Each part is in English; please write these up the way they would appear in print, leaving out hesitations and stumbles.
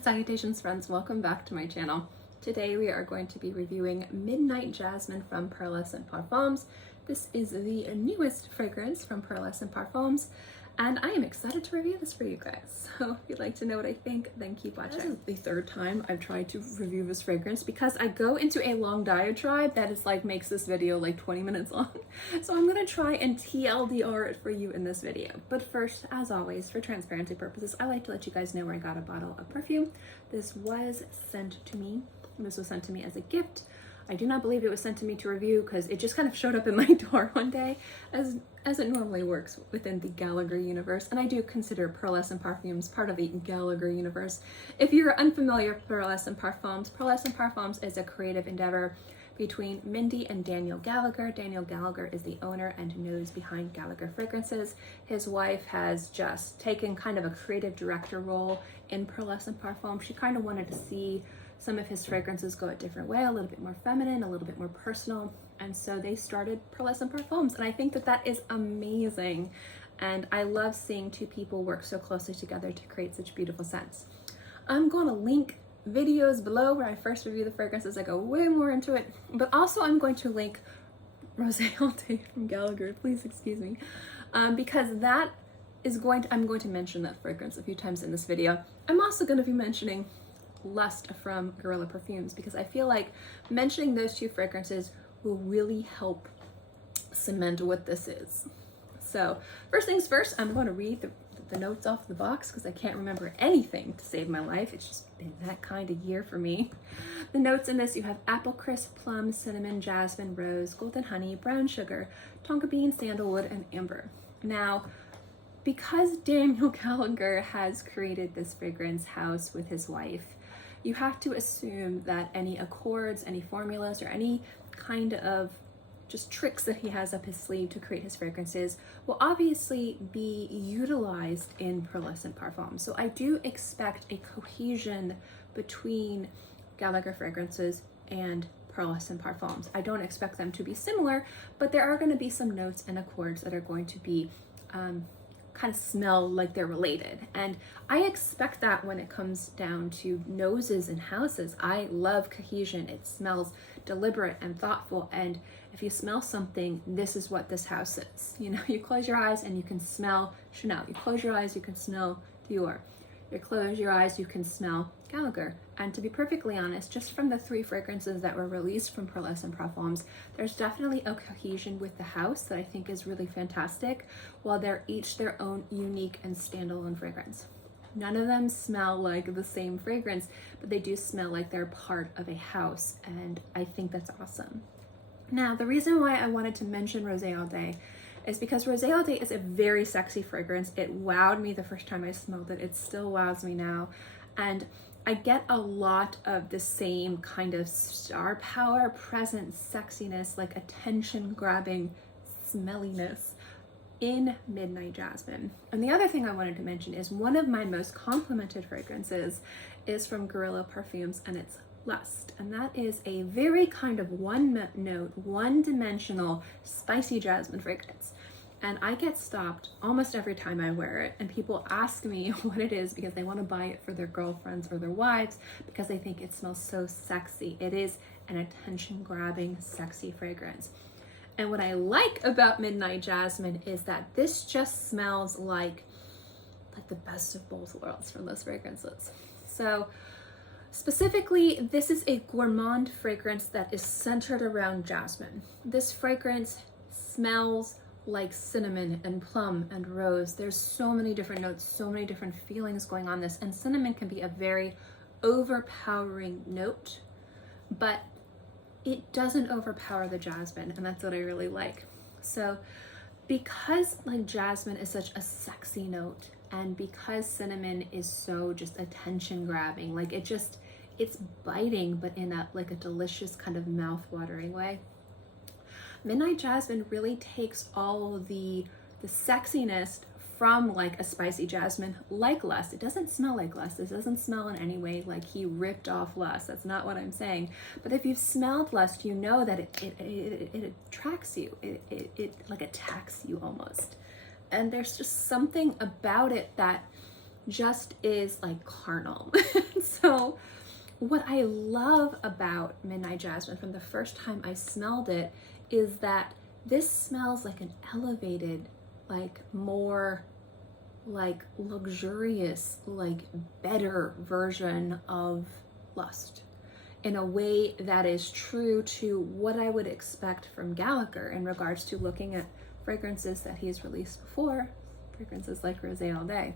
Salutations friends, welcome back to my channel. Today we are going to be reviewing Midnight Jasmine from Pearlescent Parfums. This is the newest fragrance from Pearlescent Parfums and I am excited to review this for you guys. So if you'd like to know what I think, then keep watching. This is the third time I've tried to review this fragrance because I go into a long diatribe that is like makes this video like 20 minutes long. So I'm gonna try and TLDR it for you in this video. But first, as always, for transparency purposes, I like to let you guys know where I got a bottle of perfume. This was sent to me. This was sent to me as a gift. I do not believe it was sent to me to review because it just kind of showed up in my door one day as it normally works within the Gallagher universe. And I do consider Pearlescent Parfums part of the Gallagher universe. If you're unfamiliar with Pearlescent Parfums is a creative endeavor between Mindy and Daniel Gallagher. Daniel Gallagher is the owner and nose behind Gallagher Fragrances. His wife has just taken kind of a creative director role in Pearlescent Parfums. She kind of wanted to see some of his fragrances go a different way, a little bit more feminine, a little bit more personal. And so they started Pearlescent Parfums. And I think that that is amazing. And I love seeing two people work so closely together to create such beautiful scents. I'm going to link videos below where I first review the fragrances. I go way more into it, but also I'm going to link Rosé All Day from Gallagher, please excuse me, because that is I'm going to mention that fragrance a few times in this video. I'm also going to be mentioning Lust from Guerrilla Perfumes because I feel like mentioning those two fragrances will really help cement what this is. So first things first, I'm going to read the notes off the box because I can't remember anything to save my life. It's just been that kind of year for me. The notes in this, you have apple crisp, plum, cinnamon, jasmine, rose, golden honey, brown sugar, tonka bean, sandalwood, and amber. Now, because Daniel Gallagher has created this fragrance house with his wife, you have to assume that any accords, any formulas, or any kind of just tricks that he has up his sleeve to create his fragrances will obviously be utilized in Pearlescent Parfums. So I do expect a cohesion between Gallagher fragrances and Pearlescent Parfums. I don't expect them to be similar, but there are going to be some notes and accords that are going to be kind of smell like they're related. And I expect that when it comes down to noses and houses. I love cohesion. It smells deliberate and thoughtful. And if you smell something, this is what this house is. You know, you close your eyes and you can smell Chanel. You close your eyes, you can smell Dior. You close your eyes, you can smell Gallagher. And to be perfectly honest, just from the three fragrances that were released from Pearlescent Parfums, there's definitely a cohesion with the house that I think is really fantastic, while they're each their own unique and standalone fragrance. None of them smell like the same fragrance, but they do smell like they're part of a house, and I think that's awesome. Now, the reason why I wanted to mention Rosé All Day is because Rosé All Day is a very sexy fragrance. It wowed me the first time I smelled it. It still wows me now. And I get a lot of the same kind of star power, presence, sexiness, like attention-grabbing smelliness in Midnight Jasmine. And the other thing I wanted to mention is one of my most complimented fragrances is from Guerrilla Perfumes, and it's Lust. And that is a very kind of one-note, one-dimensional, spicy jasmine fragrance. And I get stopped almost every time I wear it, and people ask me what it is because they want to buy it for their girlfriends or their wives because they think it smells so sexy. It is an attention-grabbing, sexy fragrance. And what I like about Midnight Jasmine is that this just smells like the best of both worlds from those fragrances. So specifically, this is a gourmand fragrance that is centered around jasmine. This fragrance smells like cinnamon and plum and rose. There's so many different notes, so many different feelings going on this, and cinnamon can be a very overpowering note, but it doesn't overpower the jasmine, and that's what I really like. So because like jasmine is such a sexy note, and because cinnamon is so just attention grabbing, like it's biting, but in a like a delicious kind of mouth-watering way, Midnight Jasmine really takes all the sexiness from like a spicy jasmine like Lust. It doesn't smell like Lust. It doesn't smell in any way like he ripped off Lust. That's not what I'm saying. But if you've smelled Lust, you know that it attracts you. It like attacks you almost. And there's just something about it that just is like carnal. So what I love about Midnight Jasmine from the first time I smelled it is that this smells like an elevated, like more like luxurious, like better version of Lust, in a way that is true to what I would expect from Gallagher in regards to looking at fragrances that he's released before, fragrances like Rosé All Day.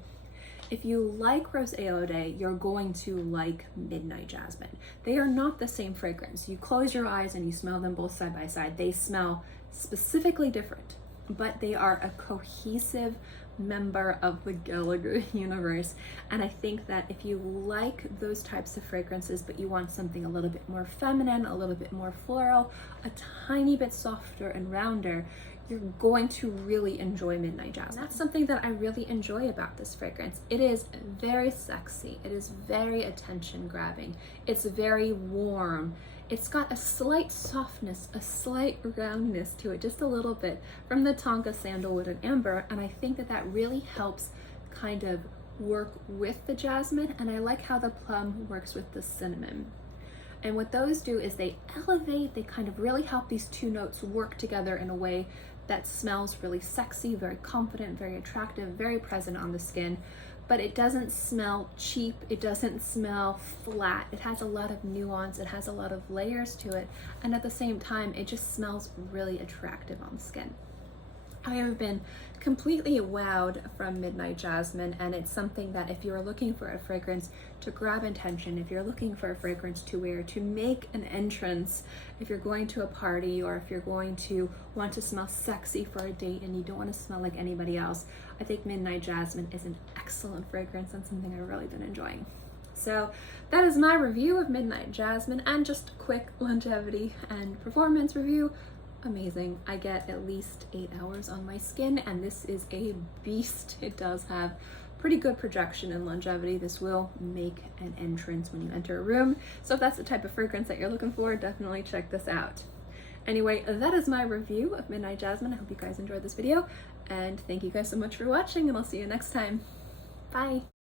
If you like Rosé All Day, you're going to like Midnight Jasmine. They are not the same fragrance. You close your eyes and you smell them both side by side. They smell specifically different, but they are a cohesive member of the Gallagher universe. And I think that if you like those types of fragrances, but you want something a little bit more feminine, a little bit more floral, a tiny bit softer and rounder, you're going to really enjoy Midnight Jasmine. That's something that I really enjoy about this fragrance. It is very sexy. It is very attention grabbing. It's very warm. It's got a slight softness, a slight roundness to it, just a little bit, from the Tonka, Sandalwood, and Amber. And I think that that really helps kind of work with the jasmine. And I like how the plum works with the cinnamon. And what those do is they elevate, they kind of really help these two notes work together in a way that smells really sexy, very confident, very attractive, very present on the skin, but it doesn't smell cheap, it doesn't smell flat. It has a lot of nuance, it has a lot of layers to it, and at the same time, it just smells really attractive on the skin. I have been completely wowed from Midnight Jasmine, and it's something that if you're looking for a fragrance to grab attention, if you're looking for a fragrance to wear to make an entrance, if you're going to a party, or if you're going to want to smell sexy for a date and you don't want to smell like anybody else, I think Midnight Jasmine is an excellent fragrance and something I've really been enjoying. So that is my review of Midnight Jasmine, and just a quick longevity and performance review. Amazing. I get at least 8 hours on my skin, and this is a beast. It does have pretty good projection and longevity. This will make an entrance when you enter a room. So if that's the type of fragrance that you're looking for, definitely check this out. Anyway, that is my review of Midnight Jasmine. I hope you guys enjoyed this video, and thank you guys so much for watching, and I'll see you next time. Bye.